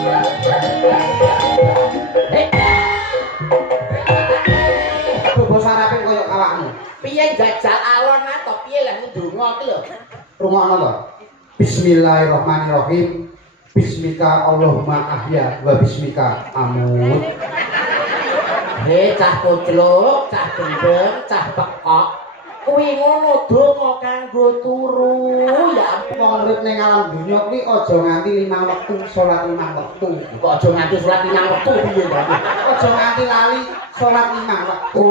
Bos sarape koyo awakmu. Piye jajal alon atau piye lek ndonga iki lho. Rungokno to. Bismillahirrahmanirrahim. Bismika Allahumma ahya wa bismika amut. He cah koclok, cah gendeng, cah pekok. Kuwi ngono donga kanggo turu. Ya ampun Wong urip ning alam dunya kuwi aja nganti 5 wektu salat 5 wektu. kok aja nganti salat 5 wektu piye to. Aja nganti lali salat 5 wektu.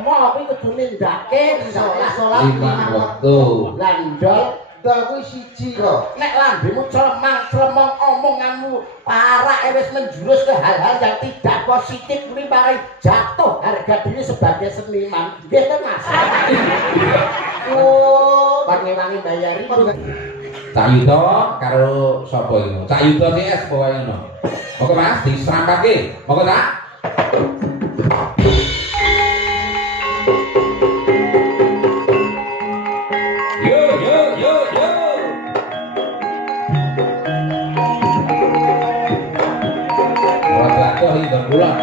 Mau kuwi kudune ndake salat 5 wektu. Lah ndol Dol kuwi siji kok. nek lambemu clemang-clemong omonganmu parah wis menjurus ke hal-hal yang tidak positif kuwi paling jatuh harga diri sebagai seniman. Nggih to Mas. Oh, Wangi-wangi bayari. Cak Yuda karo sapa iki? Cak Yuda CS bawa ngono. Monggo Mas diserampake. Monggo tak. Yo yo yo yo. Ora tak iki bulan.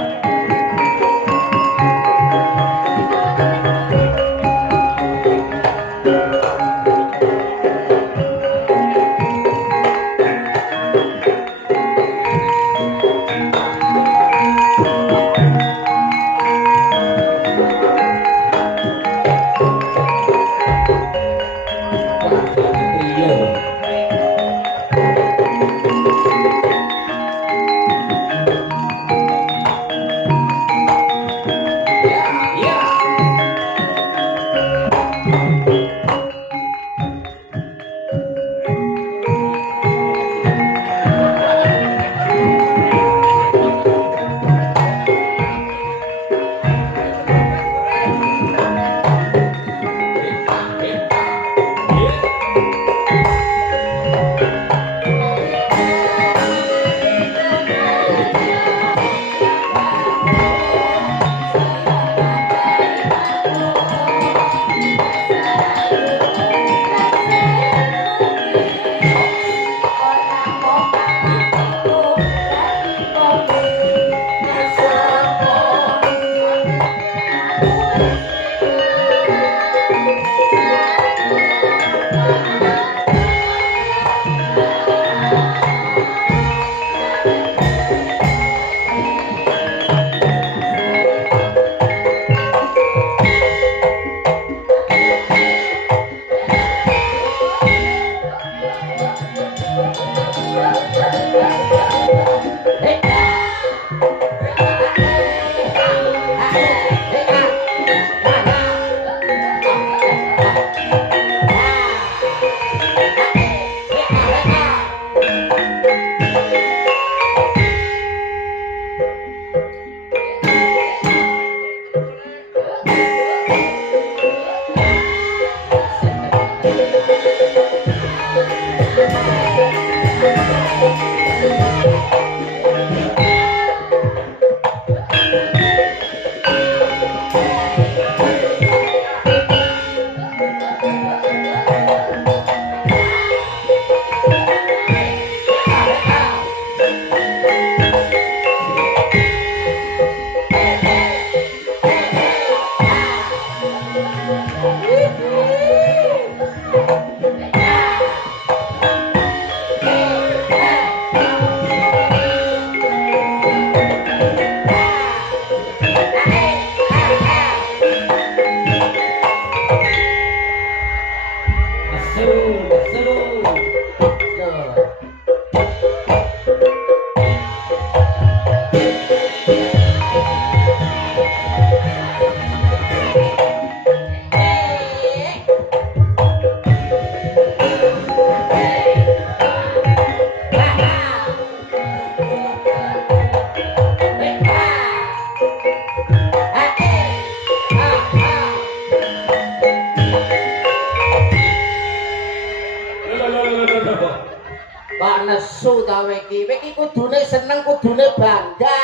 Pak nesu ta weki kudune seneng kudune bangga.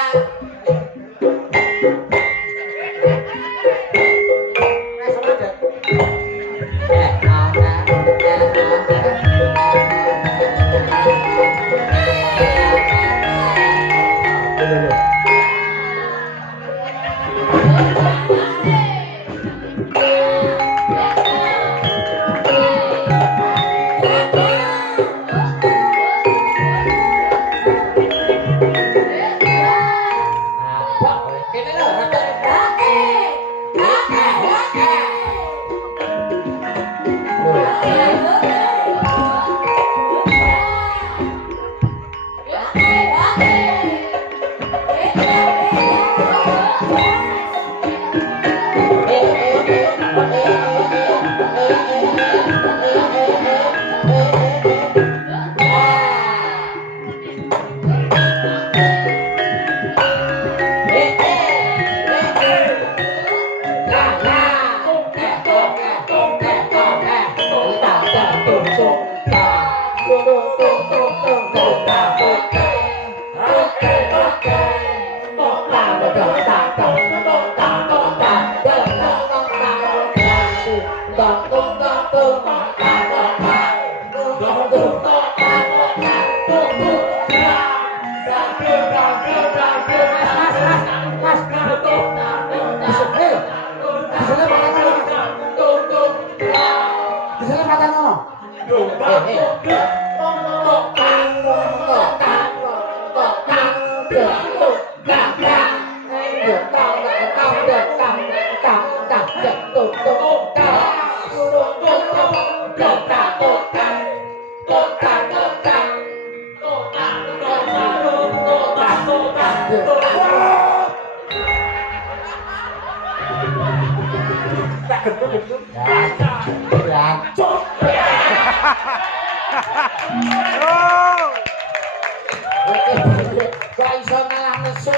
Kok iso malah nesu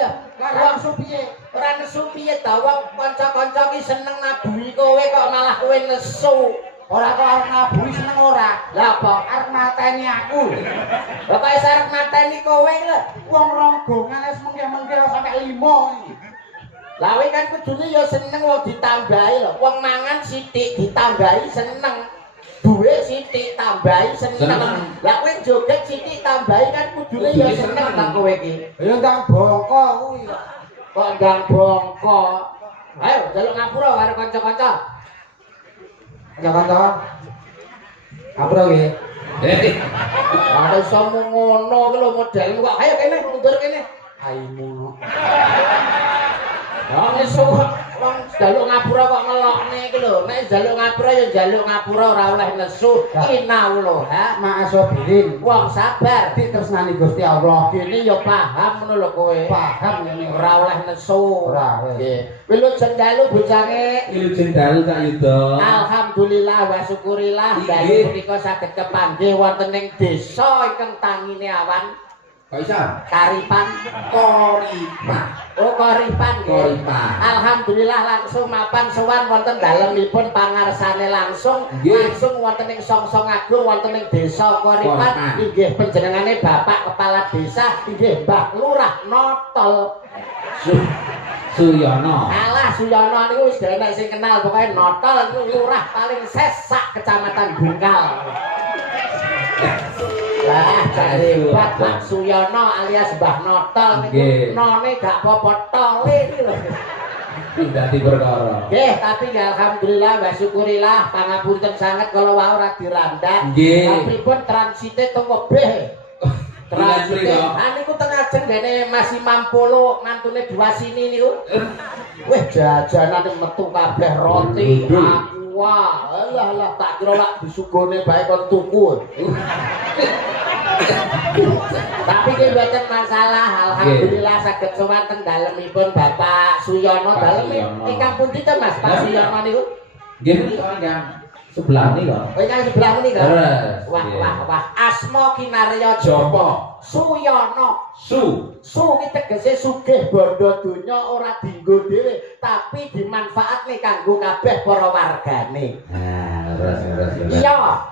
ya. Wong supiye? Ora nesu piye ta wong kanca-kanca ki seneng nabuhi kowe kok malah kowe nesu. Ora kok arep nabuhi seneng ora. Lah apa arep mateni aku? Lah kok iso arep mateni kowe lho. Wong ronggongan wis mengke-mengke sampe 5 iki. Lah kowe kan kudune ya seneng wong ditambahi lho. Wong mangan sithik ditambahi seneng. Duwe sithik tambahi seneng. Lah kowe joget sithik tambahi kan kudune ya seneng ta kowe iki. Ya ndang bongko kuwi. Kok ndang bongko. Ayo njaluk ngapura karo kanca-kanca. Kanca-kanca. Ngapura kuwi. Ada iso ngono ki lho modelmu kok. Ayo kene mundur kene. Aimu. Ya nesu wong njaluk ngapura kok ngelokne iki lho. Nek njaluk ngapura ya njaluk ngapura ora oleh nesu. Inau lho, ha. Ma'asobirin. Wong sabar ditresnani Gusti Allah. Kene ya paham ngono lho kowe. Paham ngene ora oleh nesu. Ora. Nggih. Wilujeng dalu bojange. Wilujeng dalu tak yuda. Alhamdulillah wa syukurillah dalu punika saged kepanggih wonten ing desa ingkang tangine awan. Kok iso? Karipan. Oh Karipan nggih. Alhamdulillah langsung mapan sowan wonten dalemipun pangarsane langsung wonten ing Songsong Agung wonten ing Desa Karipan inggih panjenengane Bapak Kepala Desa inggih Mbah Lurah Notol Suyono. Alah Suyono niku wis enek sing kenal pokoke Notol niku lurah paling sesak Kecamatan Bungkal. Lah jare Pak Suyono alias Mbah Notol niku none gak apa-apa tole iki lho. Dadi perkara. Nggih, tapi alhamdulillah wa syukurillah pangapunten sanget kala wau ora dirandat. Tapi pun transite teng webeh. Transite. Ah niku teng ajeng dene Mas Imam Polo mantune dua sini niku. Weh jajanan metu kabeh roti, aqua. Alah tak kira lak disugone bae kon tuku. Tapi ki mboten masalah, alhamdulillah saged sowan teng dalemipun Bapak Suyono dalem ingkang pundi to Mas Pak Suyono niku? Nggih ingkang sebelah niku. Oh ingkang sebelah menika. Wah. Asma kinarya Japa. Suyono. Su ki tegese sugih bondo donya ora dienggo dhewe, tapi dimanfaatne kanggo kabeh para wargane. Nah, terus. Iya.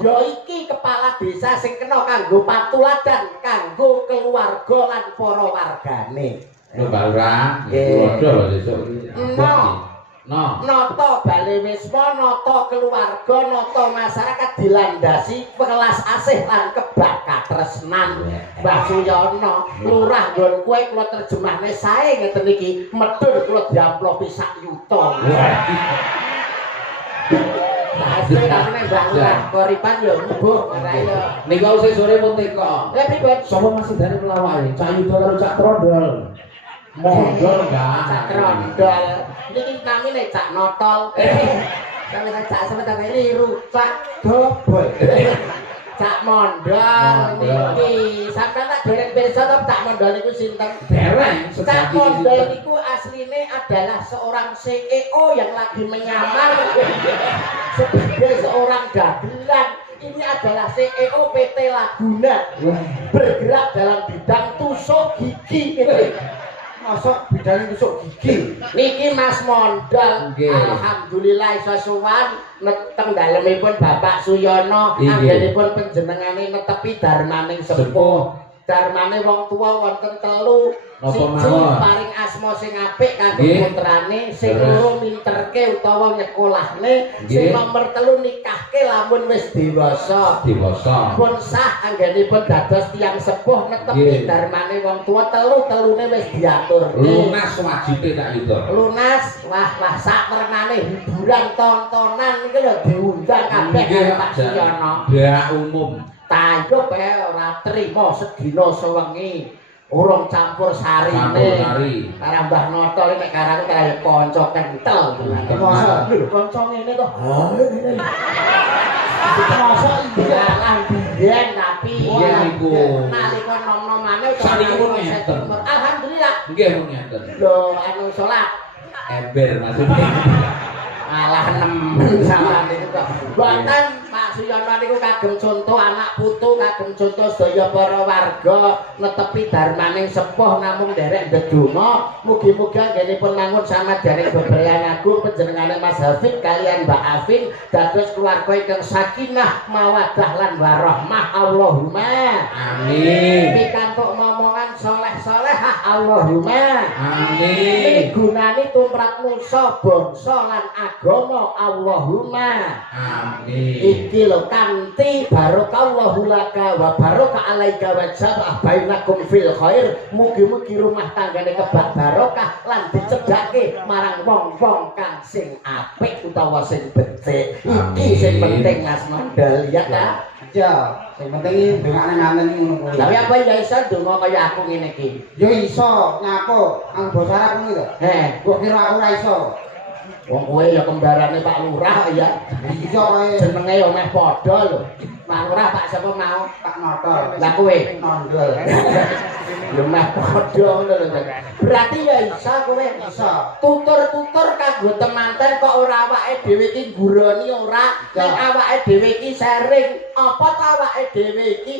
Ya iki kepala desa sing kena kanggo patuladan kanggo keluarga lan para wargane. Lho Mbak Lurah, tulodo lho sesuk iki. Nata bale wisma, nata keluarga, nata masyarakat dilandasi welas asih lan kebak katresnan. Mbah Suyono, lurah nggon kowe kula terjemahne sae ngeten iki, medhur kula diamplopi sak yuta. Asli kene Mbah Lurah Karipan ya mbuh ora ya. Nika usih sore pun teko. Lah pripun? Sapa masih dari pelawake? Cak Yuda karo Cak Trondol. Mondol enggak? Cak Trondol. Niki namine Cak Notol. Sampe Cak sampe liru, Cak Dobol. Cak Mondol niki. Sampeyan tak dereng pirsa to Cak Mondol niku sinten? Dereng. Cak Mondol niku asline adalah seorang CEO yang lagi menyamar sebagai seorang dagelan. Ini adalah CEO PT Laguna. Bergerak dalam bidang tusuk gigi. Masuk bidang tusuk gigi. Niki Mas Mondol. Alhamdulillah iso sowan neteng dalemipun Bapak Suyono. Anggenipun panjenengane netepi darmaning sepuh. darmane wong tuwa wonten telu. Napa Siji mawon? paring asma sing apik kanggo Nggih. putrane, sing Terus? loro minterke utawa nyekolahne, sing Nggih. nomor telu nikahke lamun wis dewasa. Dewasa. Pun sah anggenipun dados tiyang sepuh netepi Nggih. darmane wong tuwa telune wis diatur. Lunas wajibe tak itu. Lunas, wah sak merenane hiburan tontonan iki lho diundang kabeh Nggih, karo Pak Suyono. Dak umum. Tayub ora trima sedina sewengi. Urung campur sarine. Campur sari. Karo Mbah Noto iki nek karo kaya kanca kentel. Masa? Lho kanca ngene to. Ha ngene. Masa iya lah biyen tapi Biyen niku. nalika nom-nomane Saniki pun ngeten. Alhamdulillah. Nggih mun ngeten. Lho anu salat Ember maksudnya. malah nemen salah niku kok. Mboten Pak Suyono niku kagem contoh anak putu, kagem contoh sedaya para warga netepi darmaning sepuh namung nderek ndedonga. Mugi-mugi anggenipun mangun samadyaning bebrayan agung panjenengane Mas Hafid kalian Mbak Afin dados keluarga ingkang sakinah mawaddah lan warahmah Allahumma Amin. pikantuk momongan soleh-solehah Allahumma Amin. gunane tumrap nusa bangsa lan agama Allahumma Amin. iki lho kanthi barokallahu laka wa baraka alaika wa jabah bainakum fil khair mugi-mugi rumah tanggane kebak barokah lan dicedhake marang wong-wong kang sing apik utawa sing becik iki sing penting Mas Mandal ya ta Ya, sing penting iki ndongakne nganten ngono kuwi. tapi apa ya iso ndonga kaya aku ngene iki Ya iso nyapo ang basa Arab kuwi to. Kok kira aku ora iso. wong kowe ya kembarane Pak Lurah ya Iya kowe jenenge yo meh padha lho Pak Lurah Pak sapa mau tak notol. lah kowe Nondol. yo meh padha ngono lho berarti ya iso kowe Iso. tutur-tutur kanggo temanten kok ora awake dhewe iki ngguroni ora nek awake dhewe iki sharing apa to awake dhewe iki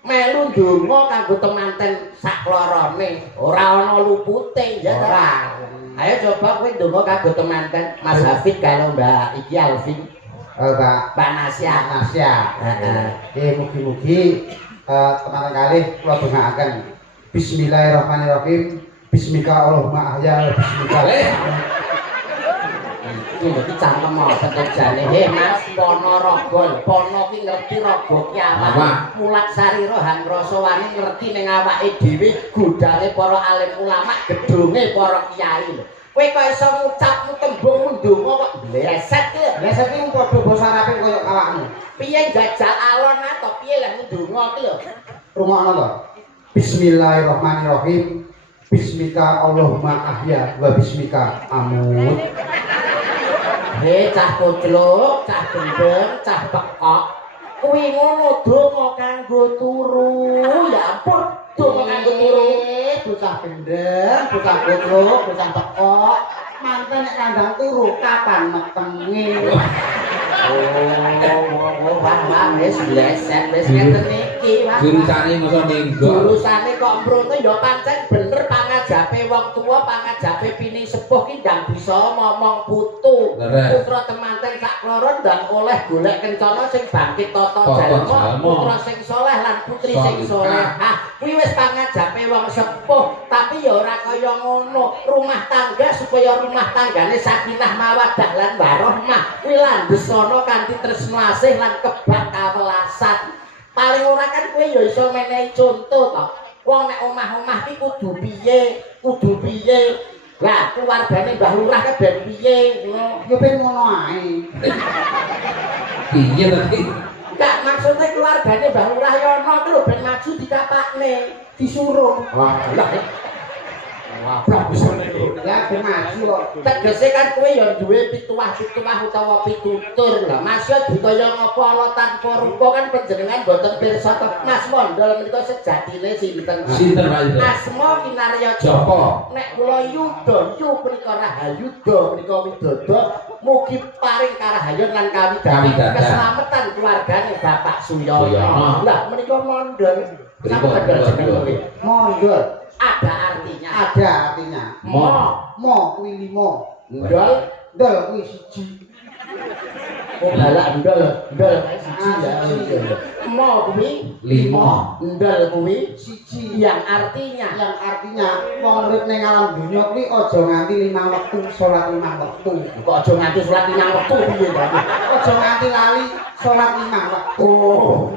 melu ndonga kanggo temanten saklorone ora ana lupute ya ora ayo coba kowe ndonga kanggo temanten Mas Hafid karo Mbak iki Alvin Mbak Pak Nasya Nasya. heeh Mugi-mugi teman kali kula dongaaken. Bismillahirrahmanirrahim. Bismika Allahumma ahya bismika. iki lho iki cangkem apa jane he Mas Ponorogo Pono ki ngerti raga ki awak mulat sarira han rasa wani ngerti ning awake dhewe godhange para alim ulama gedhonge para kiai lho kowe kok iso ngucapmu tembung ndonga kok bleset ki Lah saiki padha basa Arabe koyo awakmu. piye jajal alon to piye lek ndonga ki lho Rungokno to. Bismillahirrahmanirrahim. Bismika Allahumma ahya wa bismika amut. he cah kucluk cah gendeng cah pekok kuwi ngono donga kanggo turu ya ampun donga kanggo turu Bocah gendeng, bocah kutluk, bocah tekok. Manten nek kandang turu kapan metenge. wah wis bleset wis ngeten iki wah Jurusane masa minggu. jurusane kok mrono ya pancen bener pangajape wong tuwa pangajape pining sepuh ki ndang bisa ngomong putu Leres. putra temanten sak kloron dan oleh golek kencana sing bangkit tata Tata jalma jalma. putra sing soleh lan putri sing solehah kuwi wis pangajape wong sepuh tapi ya ora kaya ngono rumah tangga supaya rumah tanggane sakinah mawaddah lan warahmah kuwi landhes ana kanthi tresna asih lan kebak kawelasan paling ora kan kowe ya iso menehi conto to wong nek omah-omah ki kudu piye lah keluargane Mbah Lurah ka ben piye ngono Ya ben ngono ae. Piye tadi? enggak maksudnya keluargane Mbah Lurah ya ono lho ben maju dikapakne disuruh wah lah wah bisa niku Ya ben maju kok. tegese kan kowe ya duwe pituwah-pituwah utawa pitutur lho Mas ya dikaya ngapa ala tanpa rupa kan panjenengan boten pirsa to Mas Mondol menika sejatine sinten Sinten Pak itu? Asma Kinarya Joko. nek kula Yuda yu menika Rahayuda menika Widodo mugi paring karahayon lan kawidanan Kawidanan. keselamatan keluargane Bapak Suyono Suyono. lah menika Mondol Pripun, sampeyan pripun, jeneng pripun? kuwi Mondol. ada artinya Ada artinya. Mo. Mo kuwi 5. Ndol Ndol kuwi 1. Oh balak ndol siji ya. Mo kuwi 5. ndol kuwi siji yang artinya wong urip ning alam dunya kuwi aja nganti 5 wektu salat 5 wektu. kok aja nganti salat 5 wektu piye ta? Aja nganti lali salat 5 wektu. Oh.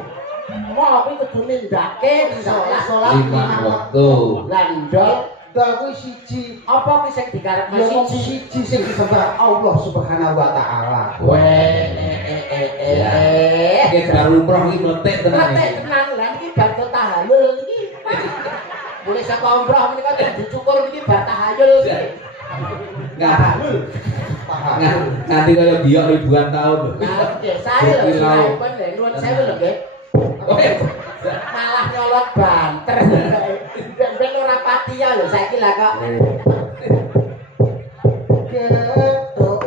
Mo kuwi kudu nindake salat 5 waktu. lan ndol Dal kuwi siji. apa kuwi sing dikarepno Ya mung siji? siji sing disembah Allah Subhanahu wa taala. Kayak baru umroh iki meletek tenan Mate iki. tenan lan iki bar tahayul iki. Boleh saka umroh menika dicukur iki bar tahayul iki. Nganti kaya biok ribuan tahun. Nah, saya lho saipun lho nuwun sewu lho nggih. Malah nyolot banter. Ben ora pati ya lho saiki lah kok. Ketuk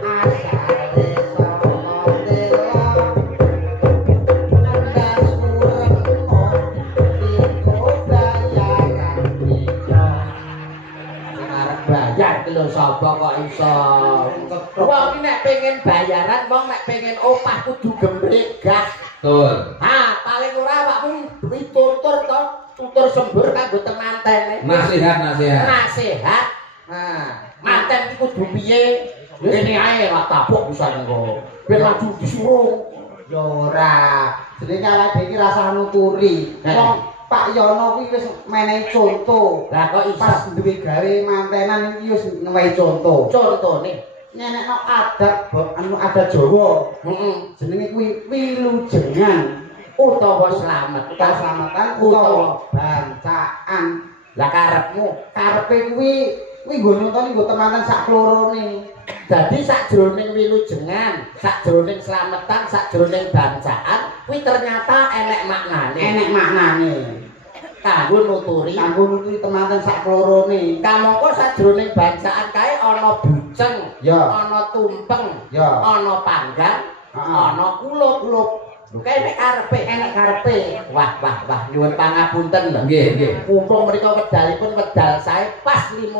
asale sonotela ndas kurengno iku bayaran iki. Arep bayar ki lho sapa kok iso. Wong iki nek pengen bayaran, wong nek pengen opah kudu gembregas. Betul. Paling ora awakmu ditutur to, tutur sembur kanggo temantene. Nasihat. Nasihat. Manten iki kudu piye? Ngene ae lak tapuk bisa engko. Ben maju disuruh. Ya ora. Jenenge awake dhewe iki rasa nuturi. Wong Pak Yono kuwi wis menehi conto. Lah kok iso Pas duwe gawe mantenan iki wis ngewehi conto. contone? Nyenekno adat adat Jawa. Heeh. Jenenge kuwi wilujengan. Utawa slamet. Utawa selamatan utawa bancaan. Lah karepmu Karepe kuwi nggo nonton nggo temenan sak klorone. dadi sakjroning wilujengan, sakjroning slametan, sakjroning bancaan kuwi ternyata enek maknane. Enek maknane. Kanggo nuturi Kanggo nuturi temenan sak klorone. kamangka sajroning bancaan kae ana buceng, Ya. ana tumpeng, Ya. ana panggang, Heeh. ana kulup. Lho kae nek karepe, Enek karepe. Wah, nyuwun pangapunten lho. Nggih. Mumpung mriko wedalipun wedal sae pas 15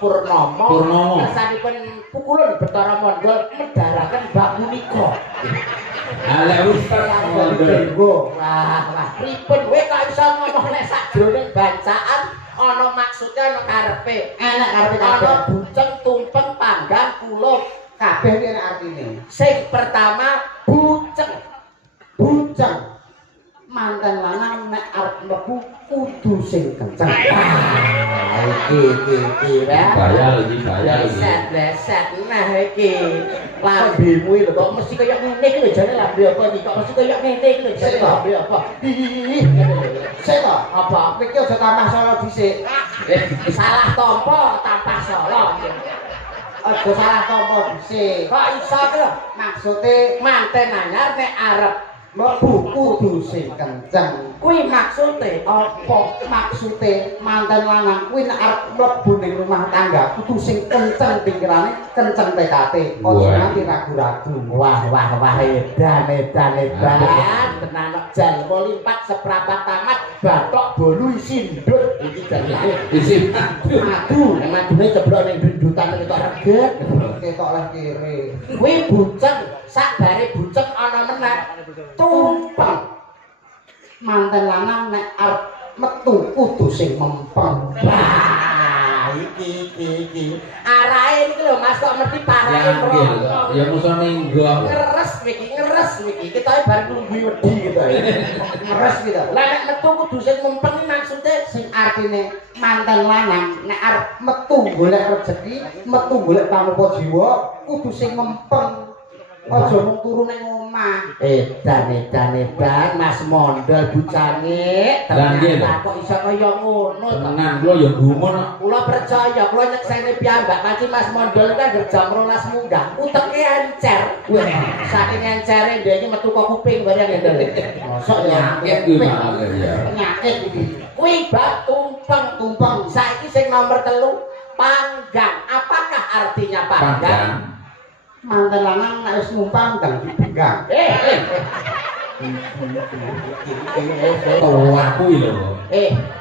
purnama. Purnama. Kersanipun pukulun Bathara Mandha medharaken bab punika. Ala ustaz mondel. Wah, pripun kowe kok iso ngomong nek sakjroning bancaan ana maksude ana karepe. Enek karepe kabeh. Ana buceng, tumpeng, panggang, kulup. Kabeh iki enek artine. Sing pertama buceng. Buceng. Manten lanang nek arep mlebu kudu sing kenceng. Iki Bayar iki. Leset nah iki. Lambemu lho kok mesti kaya ngene iki lho jane lambe apa iki kok mesti kaya ngene iki lho jane lambe apa. Sik to, Apa iki aja tambah solo dhisik. salah tampa tampah solo. Aja salah tampa dhisik. Kok iso ki lho Maksude manten anyar nek arep mlebu kudu sing kenceng. kuwi maksude apa? Maksude manten lanang kuwi nek arep mlebu ning rumah tangga kudu sing kenceng pikirane, kenceng tekade. Aja Wah. nganti ragu-ragu. Wah edan tenan kok jan limpat seprapat tamat batok bolu sindut iki jan Isi. madu nek madune ceblok ning dundutan ketok reget Ketok leh kiri. kuwi buceng sakbare buceng ana meneh tumpeng Manten lanang nek arep metu kudu sing mempeng. wah iki arahe iki lho Mas kok mesti parahe Ya nggih. mrono Ya musa ninggok. ngeres wiki kita bareng nunggu wedi gitu Ngeres gitu. lah nek metu kudu sing mempeng maksude Sing artine manten lanang nek arep metu golek rejeki, metu golek panupa jiwa, kudu sing mempeng. Aja mung turu ning omah. edan Mas Mondol bucane Lah, nggih, ternyata kok iso kaya ngono to Tenang kula ya gumun. kula percaya kula nyekseni piyambak panci Mas Mondol kan jam 12 munggah uteke encer wah saking encere ndek iki metu kok kuping bareng ndel mosok ya Penyakit kuwi malah ya. Penyakit iki. kuwi bab tumpeng saiki sing nomor 3 panggang apakah artinya panggang Panggang. Manten lanang nek wis numpang ndang dibenggang. Tua kuwi lho.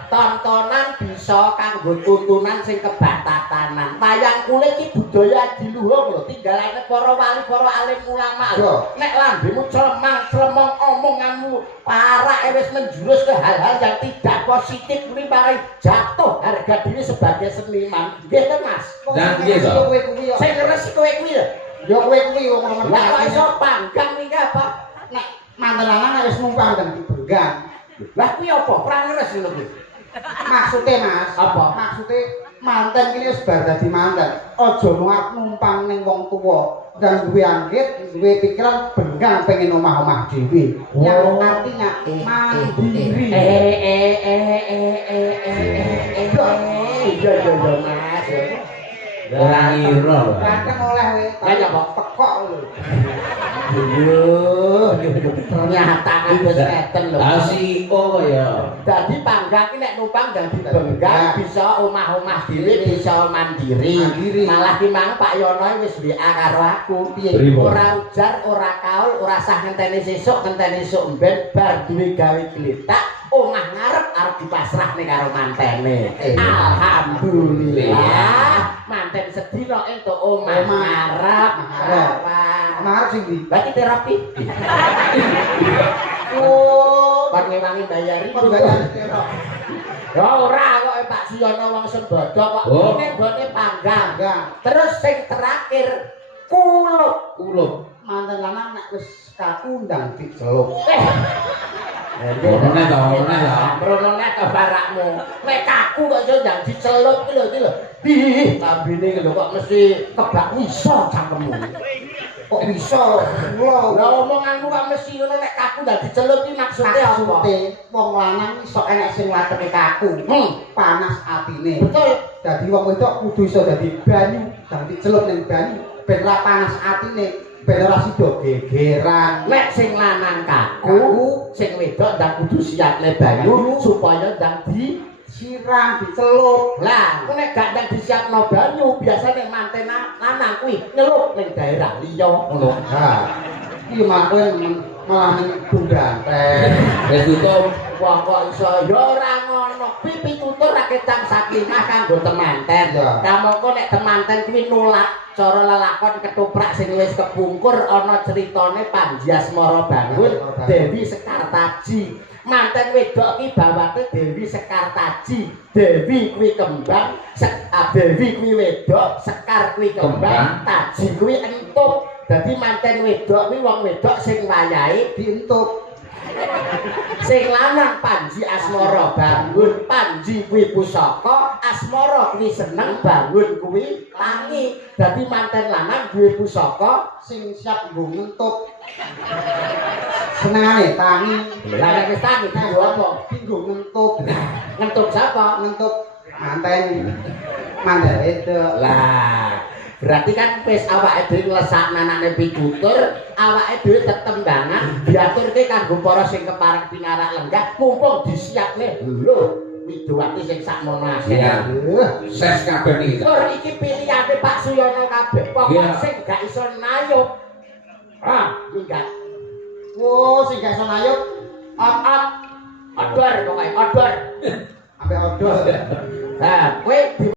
Tontonan bisa kanggo tuntunan sing kebatatanan. Wayang kulit iki budaya adiluhung lho, tinggalane para wali, para alim ulama. Nek lambemu clemang-clemong omonganmu parake wis menjurus ke hal-hal yang tidak positif kuwi paring jatuh harga diri sebagai seniman. Nggih to, Mas? Dan piye to? Sing ngres kowe kuwi lho. Ya kowe kuwi ngomong Lah kok iso panggang iki apa? nek mantel lanang nek wis numpang dan dibenggang. Lah kuwi apa? Perang ngres ngono kuwi. Maksudnya Mas, Apa? maksudnya manten kini wis bar dadi manten. Aja mung numpang ning wong tuwa dan duwe anggit, duwe pikiran benggang pengen omah-omah dhewe. Yang artinya mandiri. Iya Mas. Ora ngira lho. Kadang oleh kowe. Lah ya kok tekok lho. Ternyata wis ngeten lho. Lah si kok ya. Dadi panggang ki nek numpang dadi benggang bisa omah-omah dhewe, bisa mandiri. Malah ki mang Pak Yono wis WA karo aku piye. Ora ujar, ora kaul, ora sah ngenteni sesuk, ngenteni esuk mben bar duwe gawe gletak, omah ngarep arep dipasrahne karo mantene. Alhamdulillah. Manten sedina entuk omah ngarep. Ngarep sing ndi? Berarti terapi. Oh, Wangi-wangi bayari. Ya ora kok Pak Suyono wong Sembodo kok ngene nggone panggang. Terus sing terakhir kulup. Manten lanang nek wis kakundang diceluk. Ngono nek to, ngono nek to. Mronone to barakmu. Nek kaku kok iso ndang dicelup iki lho. Ih, lambene lho kok mesti kebak wiso cangkemmu. Kok bisa? Lah omonganmu kok mesti ngono nek kaku ndang dicelup iki maksude apa? Maksude wong lanang iso enek sing latene kaku. Panas atine. Betul. Dadi wong wedok kudu iso dadi banyu, dadi celup ning banyu ben ora panas atine, ben ora sida gegeran. Nek sing lanang kaku, sing wedok ndang kudu siap le banyu supaya ndang siram dicelup. Lah, nek gak ndang disiapno banyu, biasane manten lanang kuwi nyelup ning daerah liya ngono. Ha. Iki mangko malah ning Bundanten. Wis tutup. Wong kok iso ya ora ngono. Pipi tutur ra ketang saklimah kanggo temanten. Kamangka nek temanten kuwi nolak cara lelakon ketoprak sing wis kepungkur ana critane Panji Asmara Bangun, Dewi Sekartaji. Manten wedok ki bawate Dewi Sekartaji. Dewi kuwi kembang, Dewi kuwi wedok, Sekar kuwi kembang, Taji kuwi entuk. Dadi manten wedok kuwi wong wedok sing wayahe dientuk. Sing lanang Panji Asmara Bangun, Panji kuwi pusaka, Asmara kuwi seneng, Bangun kuwi tangi. Dadi manten lanang duwe pusaka Sing siap nggo ngentuk. Senengane tangi. Lah nek wis tangi dienggo apa? Nggo ngentuk. Ngentuk sapa? Ngentuk manten. Manten itu. Lah, berarti kan wis awake dhewe nglesakne anake pitutur, awake dhewe tetembangan diaturke kanggo para sing kepareng pinarak lenggah, mumpung disiapne lho Widowati sing sakmono asih. Iya. Ses kabeh iki. Tur iki pilihane Pak Suyono kabeh, pokok sing gak iso nayup. Minggat. Oh, sing gak iso nayup. Odor pokoke, odor. Ambek odol. Nah, kowe